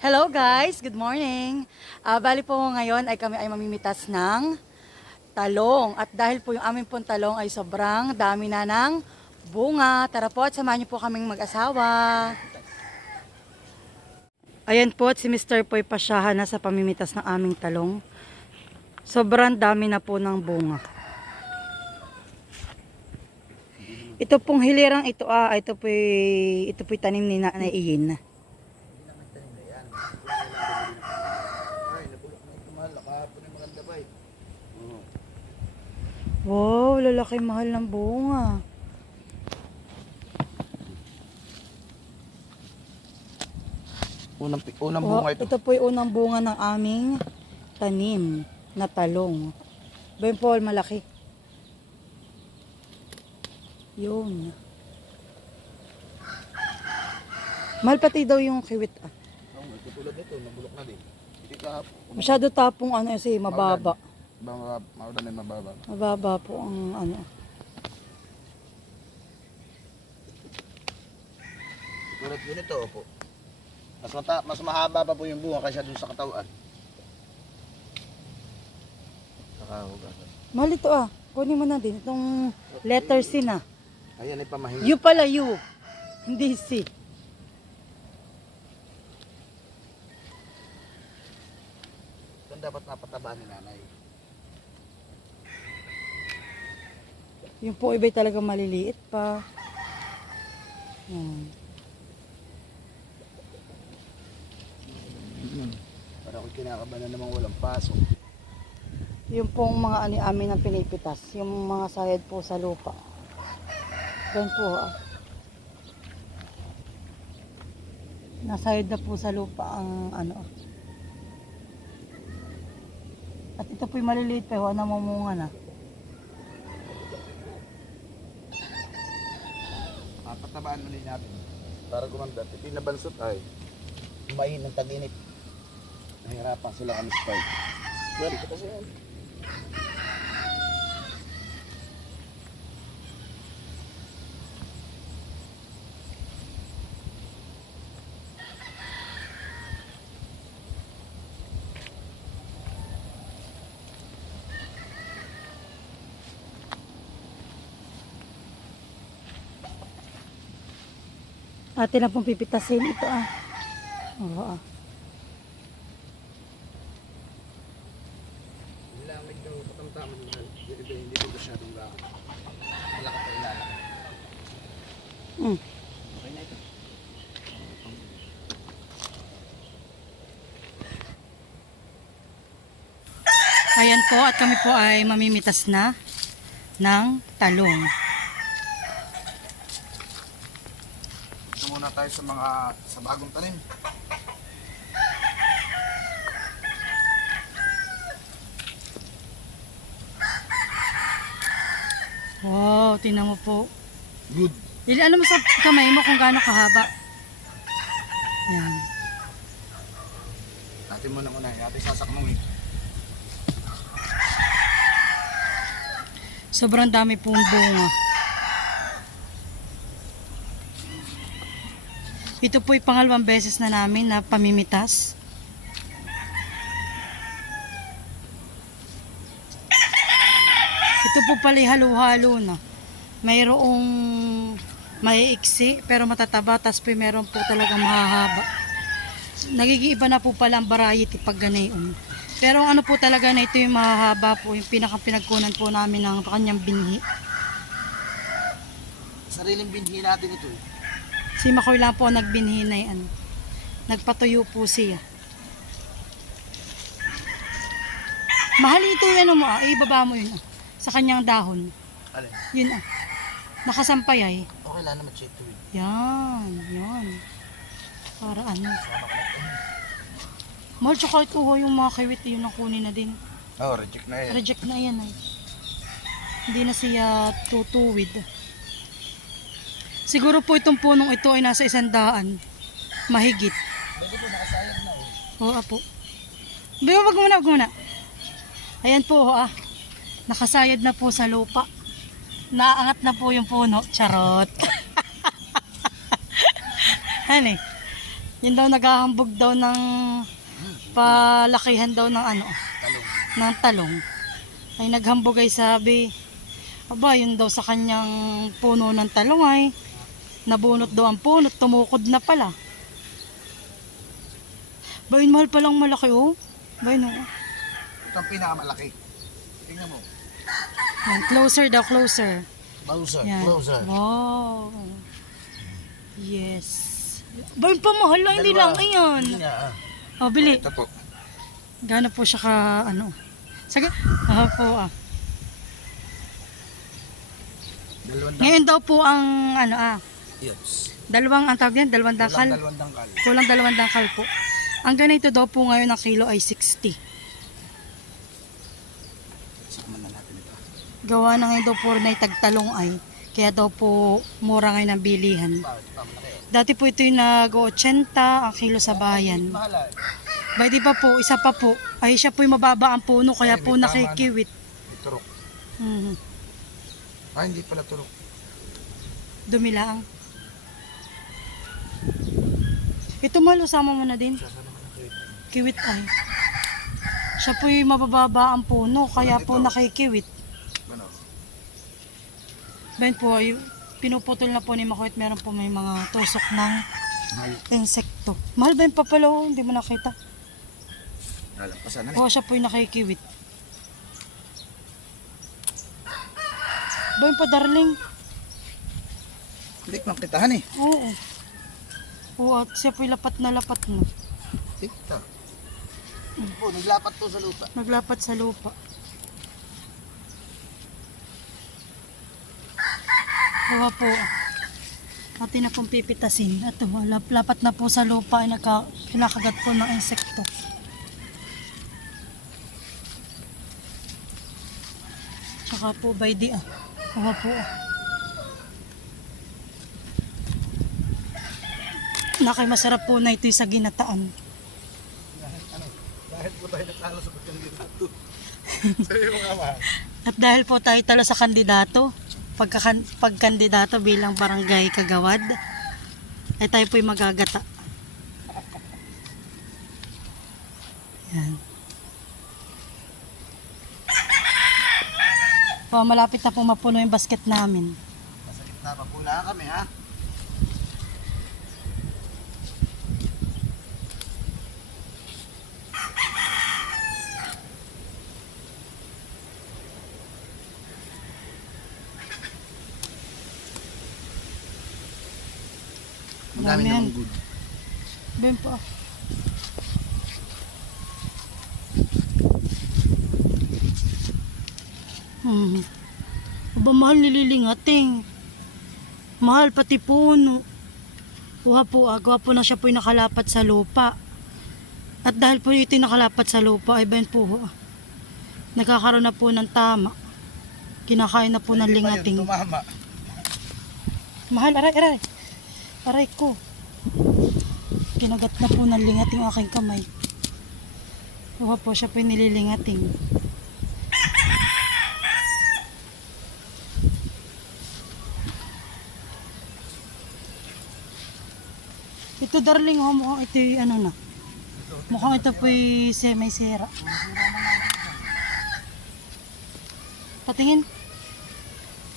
Hello guys, good morning. Ah, bali po ngayon ay kami ay mamimitas ng talong. At dahil po yung aming pong talong ay sobrang dami na ng bunga. Tara po at samahan niyo po kaming mag-asawa. Ayan po at si Mr. Poy pasyahan na sa pamimitas ng aming talong. Sobrang dami na po ng bunga. Ito pong hilirang ito ah, ito po ito po tanim ni Nanay Iyin. Ay, nabulok na ito mahal. Kahapon yung maganda ba eh. Oo. Wow, lalaki mahal ng bunga. Unang, unang Oh, bunga ito. ito po yung unang bunga ng aming tanim na talong. Ben Paul, malaki. Yun. Mahal pati daw yung kiwit ah. Tulad nito, nabulok na din. Hindi. Masyado tapong ano kasi mababa. Mga maulan ay mababa. Mababa po ang ano. Tulad yun ito, opo. Mas, mata, mas mahaba pa po yung bunga kaysa dun sa katawan. Nakahugasan. Mahal ito ah. Kunin mo na din. Itong letter C na. Ayan ay pamahinga. U pala U. Hindi C. Ito dapat napatabaan ni nanay. Yung po iba'y talaga maliliit pa. Yan. Para ako kinakabahan namang walang pasok. Yung pong mga ani amin ang pinipitas. Yung mga sayad po sa lupa. Yan po ah. Nasayad na po sa lupa ang ano. ah. At ito po'y maliliit pa. Wala namumunga na. Papatabaan din natin. Para gumanda. Ito yung nabansot ay kumain ng tag-init. Nahirapan sila kami sa fight. Well, ito kasi yan. Atin na pong pipitasin ito ah. Oo ah. Lang medyo katamtaman mahal. Hindi ba ko masyadong gaan. Wala pa ilalaki. Mm. Okay na. Ayan po at kami po ay mamimitas na ng talong. Ito muna tayo sa mga sa bagong tanim. Wow, tingnan mo po. Good. Ili, alam mo sa kamay mo kung gaano kahaba. Yan. Natin muna muna. Natin sasakmong eh. Sobrang dami pong bunga. Ito po'y pangalawang beses na namin na pamimitas. Ito po pala halo-halo na. Mayroong maiiksi pero matataba tapos po meron po talagang mahahaba. Nagigiiba na po pala ang variety pag ganayon. Pero ano po talaga na ito yung mahahaba po, yung pinakang pinagkunan po namin ng kanyang binhi. Sariling binhi natin ito eh. Si Makoy lang po ang nagbinhi na yan. Nagpatuyo po siya. Mahal ito ano mo ah, ibaba mo yun ah, sa kanyang dahon. Alin? Yun ah, nakasampay ay. Okay lang naman check to it. Yan, yan. Para ano. Mahal tsaka ito ho, yung mga kiwit yun ang kunin na din. Oh, reject na yan. Reject na yan ay. Hindi na siya tutuwid. Siguro po itong punong ito ay nasa isandaan. Mahigit. Pwede po, nakasayad na oh. Oo po. Bayo, wag muna, wag muna. Ayan po, ah. Nakasayad na po sa lupa. Naangat na po yung puno. Charot. Ano eh. Yun daw naghahambog daw ng palakihan daw ng ano, Talong. ng talong. Ay naghambog ay sabi, aba yun daw sa kanyang puno ng talong ay nabunot daw ang puno, tumukod na pala. Ba yun mahal palang malaki oh. Ba yun oh. Ito ang pinakamalaki. Tingnan mo. Yan, closer daw, closer. Closer, Yan. closer. Wow. Yes. Ba yun pa mahal lang, hindi lang. Ayan. Hindi nga, ah. Oh, bili. Ito po. Gano po siya ka, ano. Sige. Ah, po ah. Ngayon daw po ang, ano ah, Yes. dalawang, ang tawag yan, dalawang Kulang dangkal. dalawang dangkal. Kulang dalawang dangkal po. Ang ganito daw po ngayon ang kilo ay 60. Sakman na natin ito. Gawa na ngayon daw po na tagtalong ay. Kaya daw po mura ngayon ang bilihan. Dati po ito yung nag-80 ang kilo sa bayan. May di ba po, isa pa po, ay siya po yung mababa ang puno kaya Ay, po nakikiwit. May turok. Mhm. Ah, hindi pala turok. Dumilaang. Ito malo, sama mo na din. Kiwit. Ay. Siya po yung mabababa ang puno kaya po nakikiwit. Ano? Ben po, ay pinuputol na po ni Makuit, meron po may mga tusok ng insekto. Mahal ba yung papalo? Hindi mo nakita. Lalampasan na. Oo, siya po yung nakikiwit. Ba yung pa, darling? Hindi ko makitahan eh. Oo. Oo, at siya po yung lapat na lapat mo. Ito. Oh, naglapat to sa lupa. Naglapat sa lupa. Kuha po. Pati na pong pipitasin. Lap, lapat na po sa lupa ay nagka, kinakagat po ng insekto. Tsaka po, by the ah. Kuha po. ah. Nakay masarap po na ito sa ginataan. Dahil po tayo natalo sa pagkandidato. Sa'yo yung mga mahal. At dahil po tayo talo sa kandidato, pagka, pagkandidato bilang barangay kagawad, ay tayo po'y magagata. Yan. Po, malapit na po mapuno yung basket namin. Nasa gitna pa po lang kami ha. Dami ng good. Ben po. Hmm. Aba, mahal nililingating. Mahal pati puno. Kuha po, agawa po na siya po yung nakalapat sa lupa. At dahil po ito yung nakalapat sa lupa, ay ben po, ah, nagkakaroon na po ng tama. Kinakain na po ng lingating. Tumama. Mahal, aray, aray. Aray ko. Kinagat na po ng lingating aking kamay. Kuha po siya po yung nililingating. Ito darling, oh, mukhang ito yung ano na. Mukhang ito po yung se- may sira. Patingin.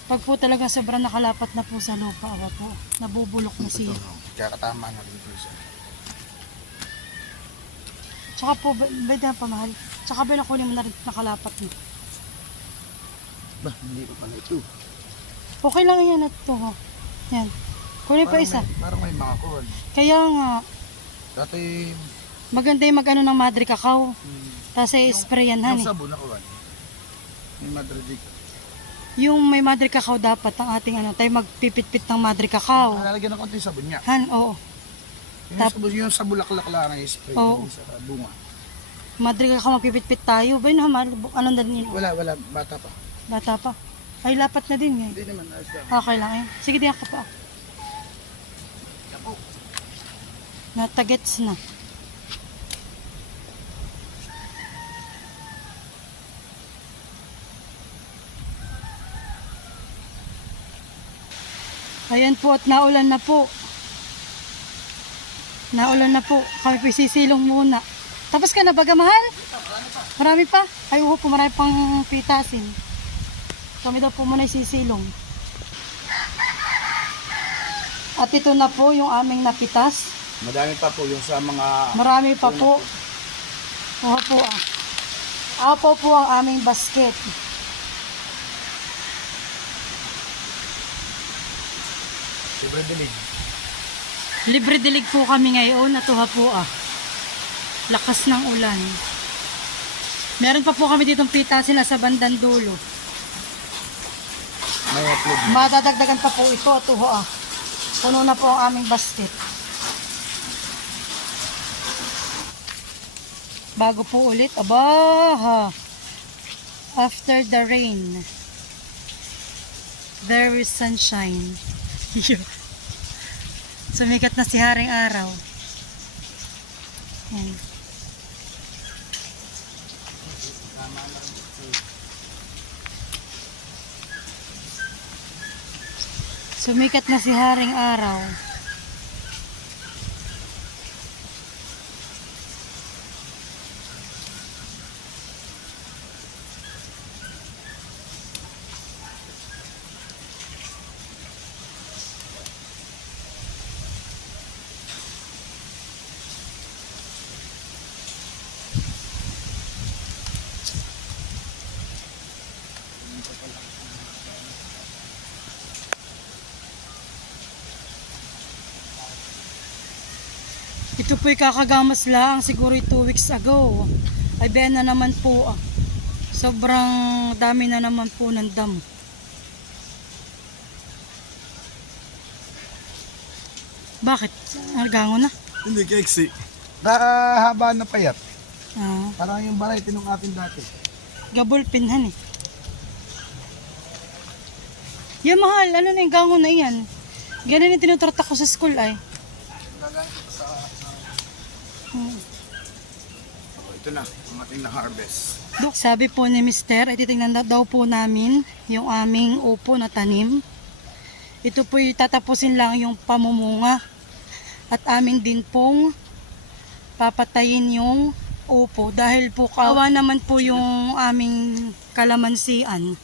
Pag po talaga sobrang nakalapat na po sa lupa, awa po, nabubulok na siya. Ito, kakatama na rin po siya. Tsaka po, ba, ba na pamahal? Tsaka ba nakunin mo na rin nakalapat mo? Ba, hindi ko pala ito. Okay lang yan at ito, ha? Yan. Kunin pa Parang isa. May, parang may mga kuwan. Kaya nga, Dati, maganda yung mag-ano ng madre cacao. hmm, Tapos ay spray yan, yung honey. sabon na kuwan. May madridig. Yung may madre cacao dapat ang ating ano, tayo magpipit-pit ng madre cacao. Lalagyan ng konti sabon niya. Han, oo. Yung, Tap- sabon, yung sa bulaklak lang na spray Oo. sa bunga. Madre cacao magpipit-pit tayo. Ba yun, mahal? Anong na din Wala, wala, bata pa. Bata pa. Ay, lapat na din eh. Hindi naman, ayos lang. Okay lang eh. Sige, di ako pa. Ako. Natagets na. Ayan po at naulan na po. Naulan na po. Kami po sisilong muna. Tapos ka na baga mahal? Marami pa? Ay, oo po, marami pang pitasin. Kami daw po muna sisilong. At ito na po yung aming napitas. Madami pa po yung sa mga Marami pa po. Oo po ah. Apo po ang aming basket. Sobrang dilig. Libre dilig po kami ngayon. Natuha po ah. Lakas ng ulan. Meron pa po kami ditong pitasin na sa bandang dulo. May upload. Madadagdagan pa po ito. Atuho ah. Puno na po ang aming basket. Bago po ulit. Aba ha. After the rain. There is sunshine. Sumikat na si Haring Araw. Sumikat na si Haring Araw. Po'y kakagamas lang, siguro 2 weeks ago. Ay ben na naman po ah. Sobrang dami na naman po ng damo. Bakit? Algango na? Hindi keksi. Nakahaba na payat. Ah, Parang yung variety nung atin dati. gabol pinhan eh. Yan mahal, ano na yung gango na yan? Ganun yung tinutratak ko sa school ay. Hmm. Oh, ito na, ang ating na-harvest. Dok, sabi po ni Mister, ay titingnan na daw po namin yung aming upo na tanim. Ito po tatapusin lang yung pamumunga. At amin din pong papatayin yung upo. Dahil po kawa naman po yung aming kalamansian.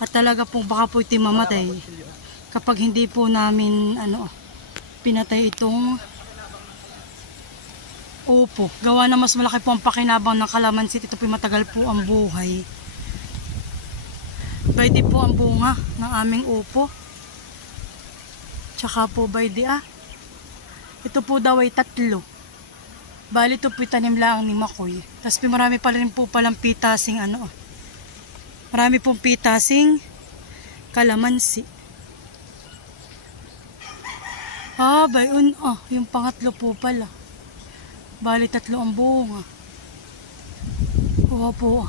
At talaga po baka po ito mamatay. Kapag hindi po namin ano, pinatay itong Opo. Gawa na mas malaki po ang pakinabang ng kalamansi. Ito po matagal po ang buhay. Pwede po ang bunga ng aming upo. Tsaka po by ah. Ito po daw ay tatlo. Bali ito po tanim lang ni Makoy. Tapos po marami pa rin po palang pitasing ano. ah. Marami pong pitasing kalamansi. Ah, bayon. Ah, yung pangatlo po pala. Bali tatlo ang bunga. Oo po.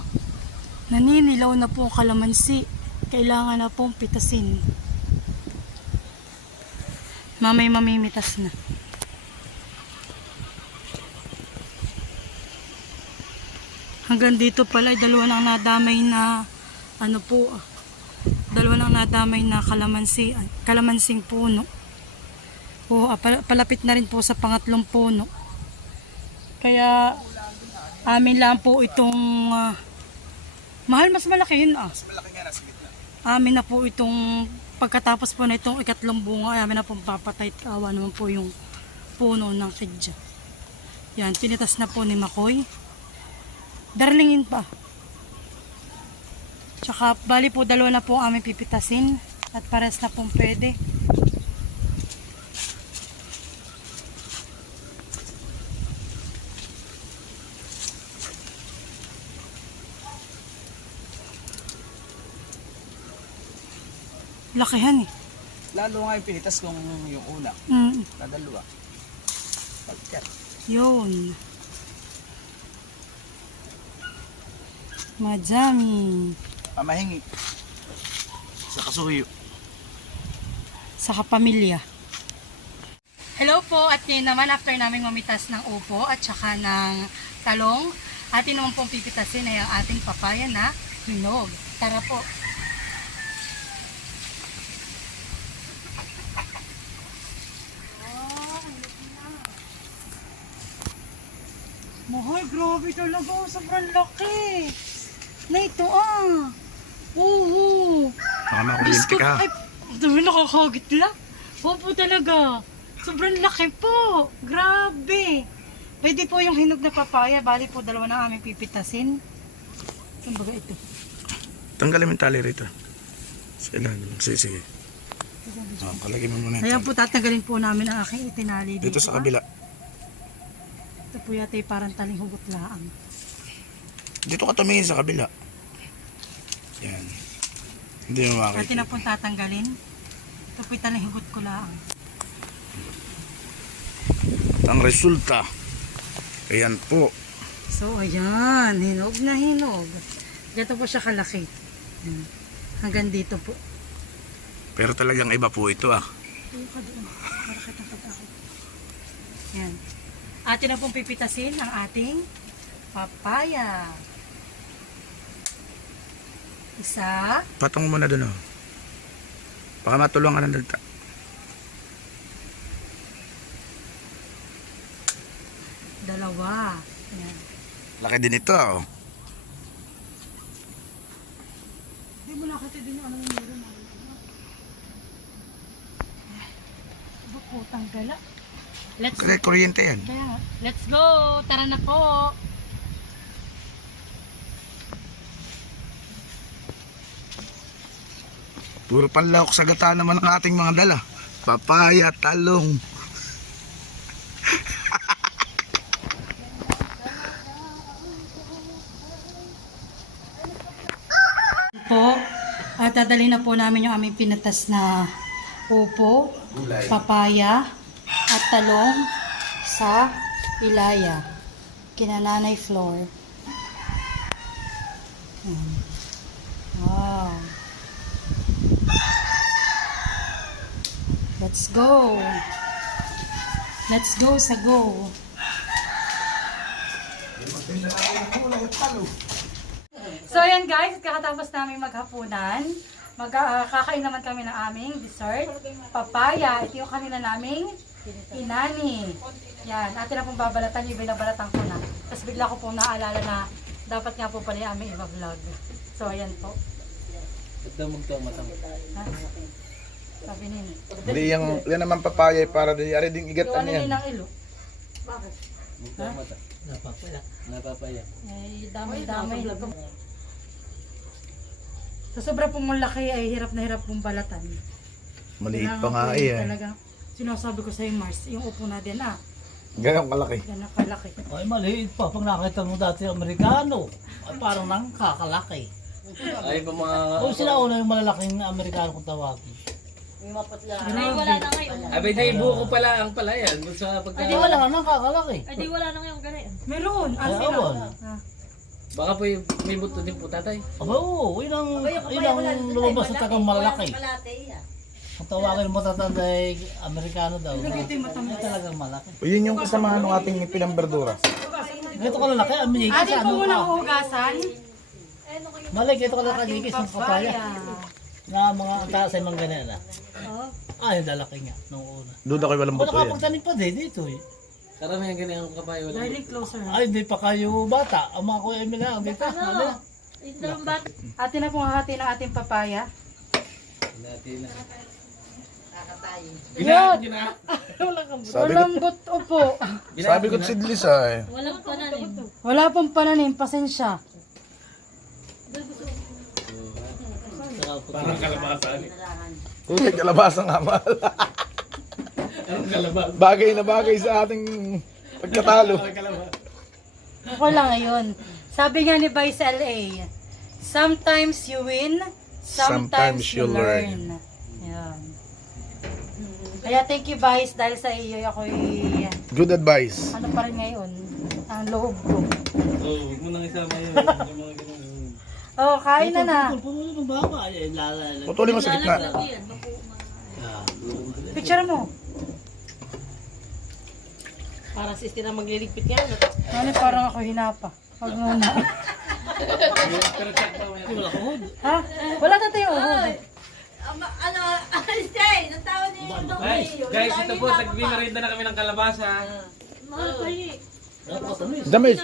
Naninilaw na po ang kalamansi. Kailangan na pong pitasin. Mamay mamimitas na. Hanggang dito pala ay dalawa nang nadamay na ano po ah, dalawa nang nadamay na kalamansi, kalamansing puno. Oo, ah, pal- palapit na rin po sa pangatlong puno. Kaya amin lang po itong ah, mahal mas malaki yun ah. Mas malaki nga nasa gitna. Amin na po itong pagkatapos po na itong ikatlong bunga, ay amin na pong papatay at kawa naman po yung puno ng kidja. Yan, pinitas na po ni Makoy. Darlingin pa. Tsaka bali po dalawa na po aming pipitasin at pares na pong pwede. Lakihan eh. Lalo nga yung pinitas kung yung una. Mm, Dadalawa. Pagkat. yun. Madami. Pamahingi. Sa kasuyo. sa kapamilya. Hello po at ngayon naman after namin mamitas ng upo at saka ng talong, atin naman pong pipitasin ay ang ating papaya na hinog. Tara po. Mahal, grabe talaga. oh, Sobrang laki. Na ito ah. Oo. Baka makuryente Biskot. ka. Ay, dami nakakagit lang. Opo talaga. Sobrang laki po. Grabe. Pwede po yung hinog na papaya. Bali po dalawa na aming pipitasin. Saan ito? Tanggalin mo yung tali rito. Sa ilalim. Sige, sige. Oh, kalagay mo muna. Ayan po, tatanggalin po namin ang aking itinali dito. Dito sa ah. Ito po yata yung parang taling hugot laang. Dito ka tumingin sa kabila. Yan. Hindi mo makakita. na po tatanggalin. Ito po yung taling hugot ko laang. Ang resulta. Ayan po. So, ayan. Hinog na hinog. Dito po siya kalaki. Ayan. Hanggang dito po. Pero talagang iba po ito ah. Tuyo ka doon. Para kitang pag-akit. Yan. Atin na pong pipitasin ang ating papaya. Isa. Patong mo muna doon oh. Baka matulungan ng dagta. Dalawa. Yan. Laki din ito oh. Hindi mo nakita din yung ano yung meron. Aba po, tanggala. Let's, Kasi kuryente yan. kaya, let's go! Tara na po! Puro panlahok sa gata naman ang ating mga dala. Papaya, talong. po. At dadalhin na po namin yung aming pinatas na upo, papaya, at talong sa Ilaya. Kinananay floor. Ayan. Wow. Let's go. Let's go sa go. So ayan guys, kakatapos namin maghapunan. Mag, ah, kakain naman kami ng aming dessert. Papaya. Ito yung kanila naming inani. Yan. Atin na pong babalatan. Yung binabalatan ko na. Tapos bigla ko pong naalala na dapat nga po pala yung aming iba vlog. So ayan po. Ha? Sabi nini. Hindi yung, yan naman papaya eh, para di, ari ding igat ano ano yan. nila ng ilo. Bakit? Ha? Napapaya. Napapaya. Ay, damay-damay. Sa sobra pong malaki ay hirap na hirap pong balatan. Maliit pa nga po eh. yun Talaga, sinasabi ko sa iyo, Mars, yung upo na din ah. Ganyan kalaki. Yan ang kalaki. Ay, maliit pa. Pag nakita mo dati yung Amerikano, ay parang nang kakalaki. Ay, pa mga... O sila una yung malalaking Amerikano kung tawagin. Ay, wala na ngayon. Abay, di buko pala ang pala yan. Sa pagka... Ay, di wala nga nang kakalaki. Ay, di wala na ngayong ganun. Meron. Ay, Ah, sila. Ah. Baka po yung- may buto din po tatay. Aba, oo. Yun ang, yun ang lumabas sa tagang malalaki. Kung tawagin mo tatanda ay Amerikano daw. Ito. Ay, talagang malaki. O yun yung kasamahan ng ating pinamberdura. Ganito ka lalaki, Amerika Atin sa po ano muna pa. hugasan. Mali, ganito ka lalaki ng papaya. Na mga taas ay mga ganyan na. Oh. Ah, yung lalaki nga, nung una. Duda ko walang Wala buto ka yan. pagtanim pa din dito eh. Karamihan ganyan ang kabayo. Wala. Darling, closer. Ay, hindi pa kayo bata. Ang mga kuya Emil lang, dito. Ano? Bat. Atin na pong hahati ng ating papaya. Natin na. Yun! Gina, Sabi ko, Walang buto po. sabi ko sidlis ah eh. Walang pananim. Wala pong pananim. Pasensya. parang kalabasan. Kung kalabasa nga mahal. Anong kalabas? bagay na bagay sa ating pagkatalo. Okay lang ngayon. Sabi nga ni Vice LA, sometimes you win, sometimes, Sometimes you you learn. Yan. Kaya thank you Vice dahil sa iyo ako'y Good advice. ano pa rin ngayon, ang loob ko. Oo, huwag mo nang isama yun. Yung mga ganun. Oh, kain na na. Puno ng baba. Ay, lalala. Putulin mo sa gitna. Yan, mapu. Picture mo. Para si Stina magliligpit ka. Ano parang ako hinapa. Huwag muna. Wala ko. ha? Wala tatay uhod. ano, stay! Natawa niya yung Guys, guys, ito po, nagbimarinda na kami ng kalabasa. Mahal pa yun. Yun? Damis.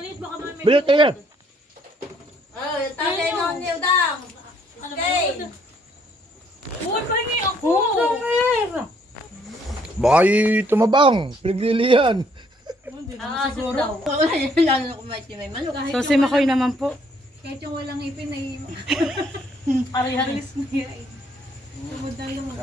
Bilot tayo. Oh, tatay mo ni Udang. Okay. Buwan pa rin ako. Baka tumabang. Pinaglilihan. Ah, siguro. Lalo na kung may tinay manok. Kahit So si Makoy naman po. Kahit yung walang ipin ay na yan. Tumod na lumag.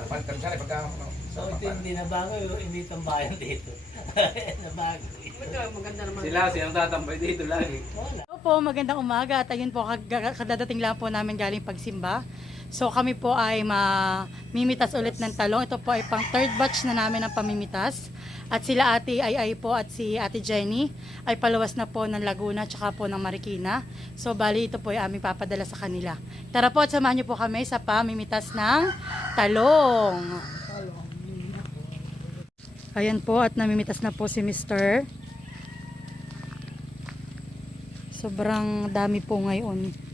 So ito hindi na bago, hindi tambayan dito. Nabago. Maganda naman. Sila, silang tatambay dito lagi. Opo, magandang umaga at ayun po kadadating lang po namin galing pagsimba. So kami po ay mamimitas ulit ng talong. Ito po ay pang third batch na namin ng pamimitas. At sila ate ay ay po at si ate Jenny ay palawas na po ng Laguna tsaka po ng Marikina. So bali ito po ay aming papadala sa kanila. Tara po at samahan niyo po kami sa pamimitas ng talong. Ayan po at namimitas na po si Mr. Sobrang dami po ngayon.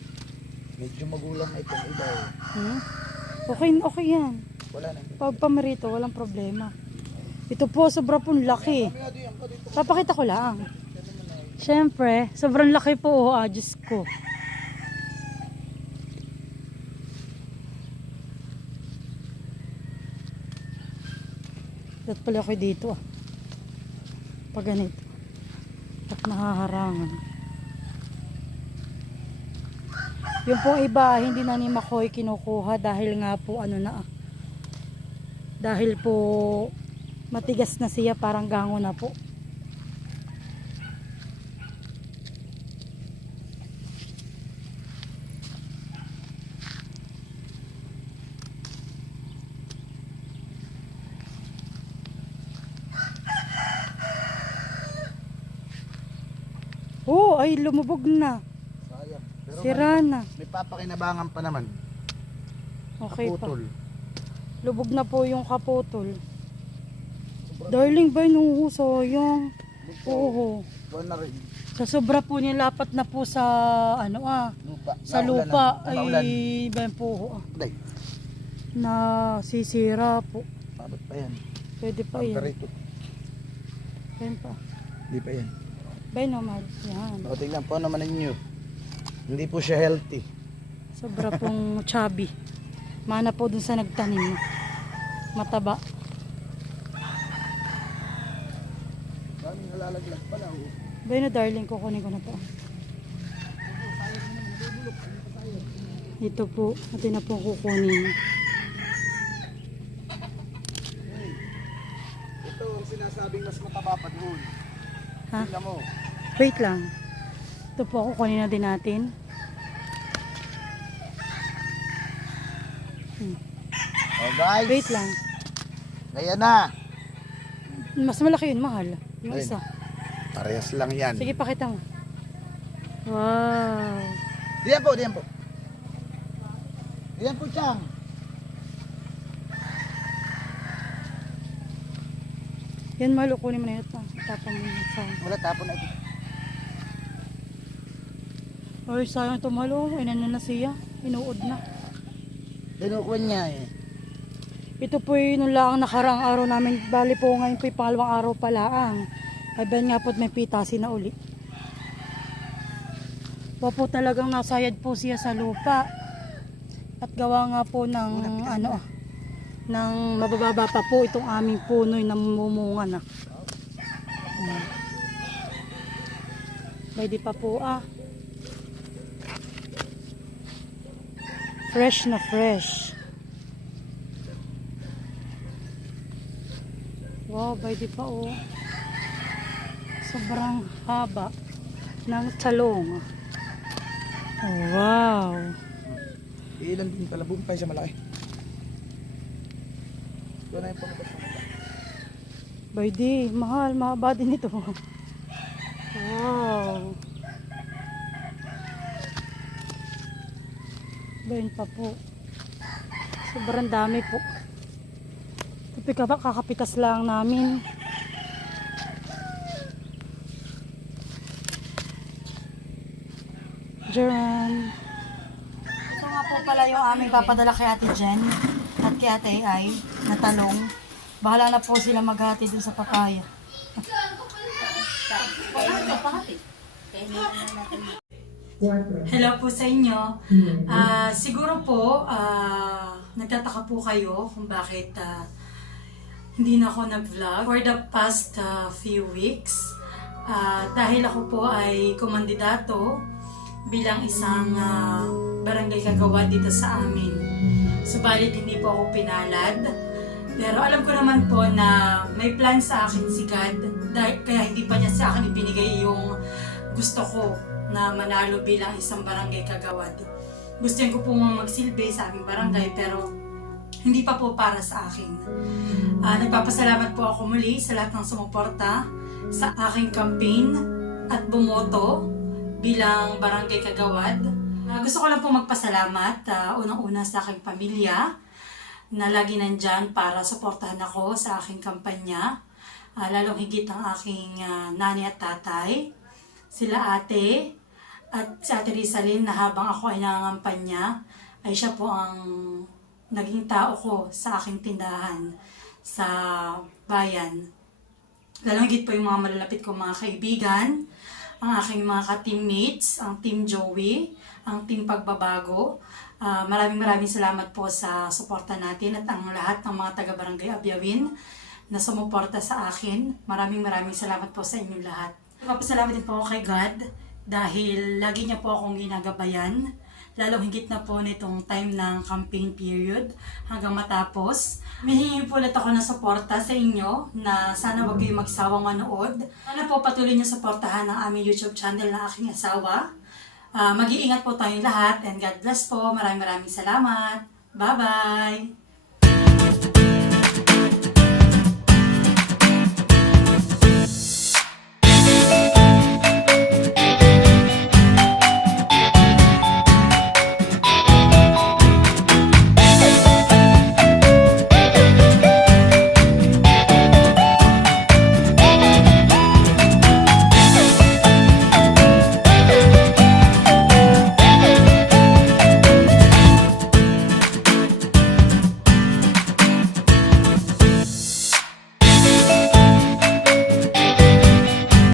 Medyo magulang na itong iba. eh. Hmm? Okay, okay yan. Wala na. Pag pamarito, walang problema. Ito po, sobra pong laki. Papakita ko lang. Siyempre, sobrang laki po, oh, ah, Diyos ko. Dapat pala ako dito ah. Pag ganito. At nahaharangan. Yung pong iba, hindi na ni Makoy kinukuha dahil nga po ano na ah. Dahil po matigas na siya, parang gango na po. Oh, ay lumubog na. Pero Sira na. may papakinabangan pa naman. Okay pa. Kaputol. Lubog na po yung kaputol. Darling ba nung sayang? Oo. Na. Sa sobra po nilapat na po sa ano ah, Lupa. sa lupa na. ay Naulan. ben po ah, na sisira po. Abot pa yan. Pwede pa yan. Ben pa. Hindi pa yan. Ben naman. Yan. O, tingnan po naman ninyo. Hindi po siya healthy. Sobra pong chubby. Mana po dun sa nagtanim. Mataba. Daming nalalaglag pala. Oh. Ben na darling, kukunin ko na to. Ito po, atin na po kukunin. Ito ang sinasabing mas mataba pa doon. Ha? Tingnan mo. Wait lang. Ito po, kukunin na din natin. Oh guys. Wait lang. Ayan na. Mas malaki yun, mahal. Yung Ayun. isa. Parehas lang yan. Sige, pakita mo. Wow. Diyan po, diyan po. Diyan po, Chang. Yan, mahal. Kunin mo na yun. Tapang mo yun. Wala tapon na ito. Ay, sayang ito, mahal. oh. Inano na siya. Inuod na. Dinukuan niya eh. Ito po yung lang nakaraang araw namin. Bali po ngayon po yung pangalawang araw pa lang. Ay ben nga po't may pitasin na uli. Po po talagang nasayad po siya sa lupa. At gawa nga po ng ano ah, ng mabababa pa po itong aming puno na mumunga na. Hmm. Pwede pa po ah. Fresh na fresh. Wow, pwede pa oh. Sobrang haba ng talong. Oh, wow. Ilan din pala. Bumpay siya malaki. Ito na yung pangabas mo. Pwede, mahal, mahaba din ito. Wow. Bayan pa po. Sobrang dami po. Kapika ba, kakapitas lang namin. Jen. Ito nga po pala yung aming papadala kay Ate Jen at kay Ate Ai na talong. Bahala na po sila maghati dun sa papaya. Hello po sa inyo. Ah, siguro po, ah, nagtataka po kayo kung bakit ah, hindi na ako nag-vlog for the past ah, few weeks. Ah, dahil ako po ay kumandidato bilang isang ah, barangay kagawa dito sa amin. Subalit hindi po ako pinalad. Pero alam ko naman po na may plan sa akin si God dahil, kaya hindi pa niya sa akin ibinigay yung gusto ko na manalo bilang isang barangay kagawad. Gusto ko po magsilbi sa aming barangay pero hindi pa po para sa akin. Ah, nagpapasalamat po ako muli sa lahat ng sumuporta sa aking campaign at bumoto bilang barangay kagawad. Ah, gusto ko lang po magpasalamat ah, unang-una sa aking pamilya na lagi nandyan para suportahan ako sa aking kampanya. Ah, lalong higit ang aking ah, nanay at tatay, sila ate, at si Ate Rizalyn na habang ako ay nangangampanya, ay siya po ang naging tao ko sa aking tindahan sa bayan. Lalong higit po yung mga malalapit kong mga kaibigan, ang aking mga ka-teammates, ang Team Joey, ang Team Pagbabago. Ah, maraming maraming salamat po sa suporta natin at ang lahat ng mga taga-barangay Abyawin na sumuporta sa akin. Maraming maraming salamat po sa inyong lahat. Nagpapasalamat din po ako kay God dahil lagi niya po akong ginagabayan. Lalong higit na po nitong time ng campaign period hanggang matapos. Mihingi po ulit ako ng suporta sa inyo na sana wag kayong magsawang manood. Sana po patuloy niyo suportahan ang aming YouTube channel na aking asawa. Ah, mag-iingat po tayong lahat and God bless po. Maraming maraming salamat. Bye-bye!